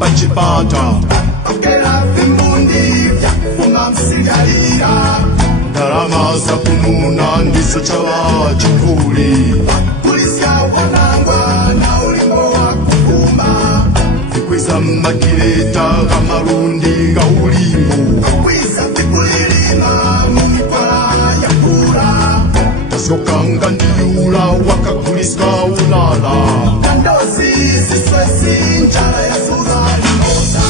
pachipata Okera vimundi fuma msigalira Ndarama za kununa ndiso chawa chikuli Kulisia wanangwa na ulimbo wa kufuma Vikwiza makileta kamarundi ga ulimbo Kwiza vikulilima mumipala ya kura Tasokanga ndiyula wakakuliska ulala Kandozi siswesi njala ya suza limosa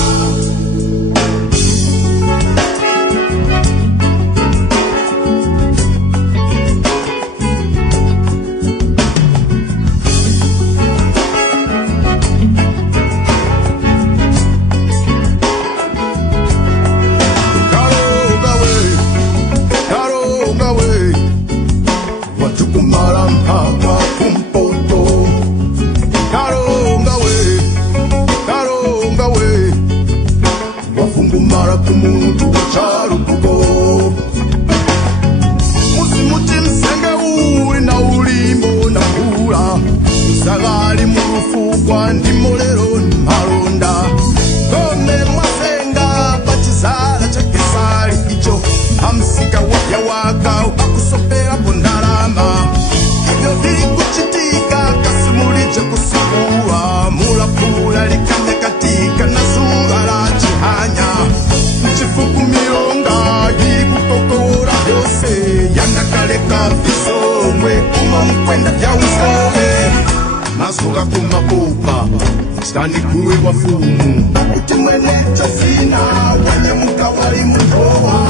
Mara kumuntu wacharukuko Musimuti msenge uli na ulimbo na hula Sagali murufu kwa ndimolero malonda Kome mwasenga pachizala chakesali icho Hamsika wapya waka akusopera pondarama Ibyo vili kuchitika kasimulije kusukua Mulapula likande katika na zungala chihanya Chifuku milonga yikukokora yose Yanakaleka visomwe kuma mkwenda vya usowe Masoka kumapupa Stani kuwe wafumu Uti mwene chasina Wale mkawali mtowa